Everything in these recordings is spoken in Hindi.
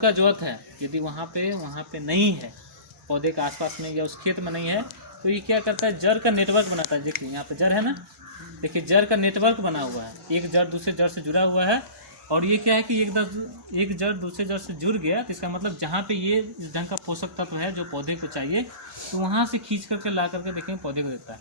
का जरूरत है, यदि वहाँ पे नहीं है, पौधे के आसपास में या उस खेत में नहीं है, तो ये क्या करता है, जड़ का नेटवर्क बनाता है। देखिए यहाँ पे जड़ है ना, देखिए जड़ का नेटवर्क बना हुआ है, एक जड़ दूसरे जड़ से जुड़ा हुआ है। और ये क्या है कि एक जड़ दूसरे जड़ से जुड़ गया, तो इसका मतलब जहाँ पे ये इस ढंग का पोषक तत्व है जो पौधे को चाहिए, तो वहाँ से खींच करके ला करके देखेंगे पौधे को देता है।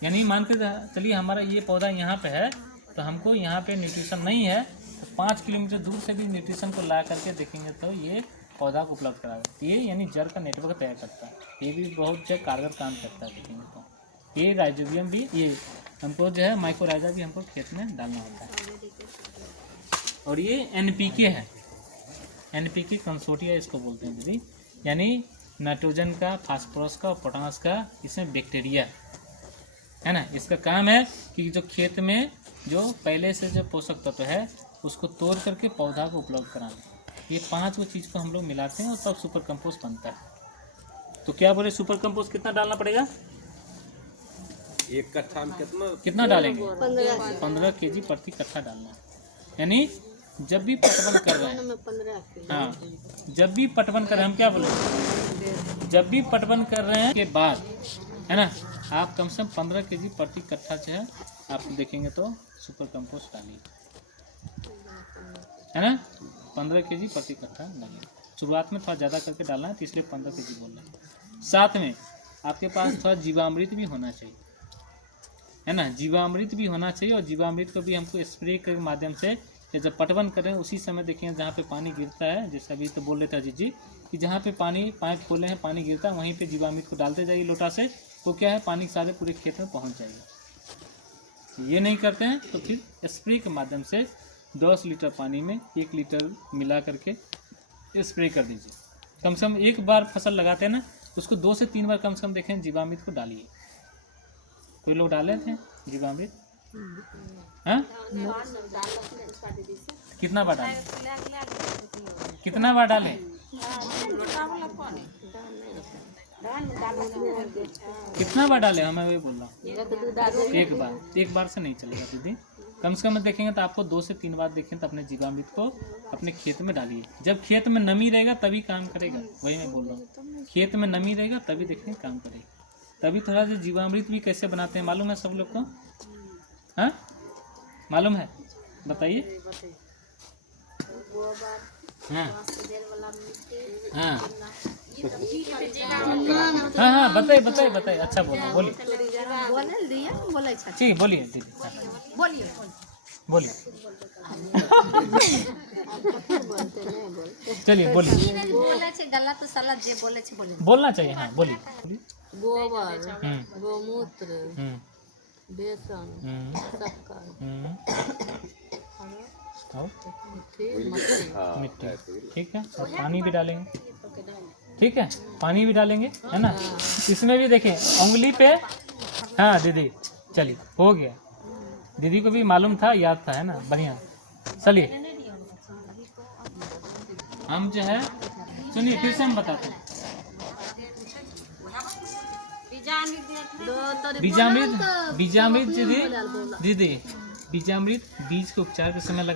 यानी मान के चलिए हमारा ये पौधा यहाँ पे है, तो हमको यहाँ पे न्यूट्रिशन नहीं है, तो 5 किलोमीटर दूर से भी न्यूट्रिशन को ला करके देखेंगे तो ये पौधा को उपलब्ध कराएगा। ये यानी जड़ का नेटवर्क तैयार करता है, ये भी बहुत जो कारगर काम करता है। देखेंगे तो ये राइजोबियम भी, ये हमको जो है माइक्रोराइजा भी हमको खेत में डालना होता है। और ये NPK है, NPK कंसोर्टिया इसको बोलते हैं दीदी, यानी नाइट्रोजन का, फास्फोरस का और पोटास का, इसमें बैक्टीरिया है ना। इसका काम है कि जो खेत में जो पहले से जो पोषक तत्व है उसको तोड़ करके पौधा को उपलब्ध कराना। ये 5 वो चीज़ को हम लोग मिलाते हैं और तब सुपर कंपोस्ट बनता है। तो क्या बोले, सुपर कंपोस्ट कितना डालना पड़ेगा? 1 कट्ठा में कितना डालेंगे? 15 kg प्रति कट्ठा डालना है। यानी जब भी पटवन कर रहे हैं, हाँ जब भी पटवन कर रहे हैं, हम क्या बोले, जब भी पटवन कर रहे हैं के बाद है ना, आप कम से कम 15 kg प्रति कट्ठा जो है आप देखेंगे तो सुपर कंपोस्ट डालिए, है ना। 15 kg प्रति कट्ठा डालिए। शुरुआत में थोड़ा ज़्यादा करके डालना है, तो इसलिए 15 kg बोल रहे हैं। साथ में आपके पास थोड़ा जीवामृत भी होना चाहिए, है ना, जीवामृत भी होना चाहिए। और जीवामृत को भी हमको स्प्रे के माध्यम से, जब पटवन करें उसी समय देखेंगे जहाँ पे पानी गिरता है, जैसे अभी तो बोल रहे थे अजीत जी कि जहाँ पे पानी पाइप खोले हैं, पानी गिरता है, वहीं पे जीवामृत को डालते जाइए लोटा से, तो क्या है, पानी सारे पूरे खेत में पहुँच जाएगा। ये नहीं करते हैं तो फिर स्प्रे के माध्यम से 10 लीटर पानी में 1 लीटर मिला करके स्प्रे कर दीजिए। कम से कम एक बार फसल लगाते हैं ना, उसको 2 से 3 बार कम से कम देखें जीवामृत को डालिए। कोई लोग डाले थे जीवामृत? हाँ, कितना बार डालें? कितना बार डालें? कितना बार डालें? हमें वही बोल रहा हूँ, एक बार से नहीं चलेगा दीदी। कम से कम देखेंगे तो आपको 2 से 3 बार देखें तो अपने जीवामृत को अपने खेत में डालिए। जब खेत में नमी रहेगा तभी काम करेगा, वही मैं बोल रहा हूँ, खेत में नमी रहेगा तभी देखेंगे काम करेगा। तभी थोड़ा सा जीवामृत भी कैसे बनाते हैं मालूम है सब लोग को? हाँ मालूम है, बताइए। हाँ हाँ हाँ हाँ बताइए। अच्छा बोलिए ठीक, बोलिए दीदी, बोलिए चलिए बोलिए। बोलना चाहिए, हाँ बोलिए। गोबर, गोमूत्र, बेसन, शक्कर, मिट्टी, ठीक है। और पानी भी डालेंगे, ठीक है, पानी भी डालेंगे, है ना। इसमें भी देखें उंगली पे, हाँ दीदी चलिए हो गया, दीदी को भी मालूम था, याद था, है ना, बढ़िया। चलिए हम जो है, सुनिए फिर से हम बताते हैं। बीजामृत दीदी बीजामृत बीज के उपचार के समय लगा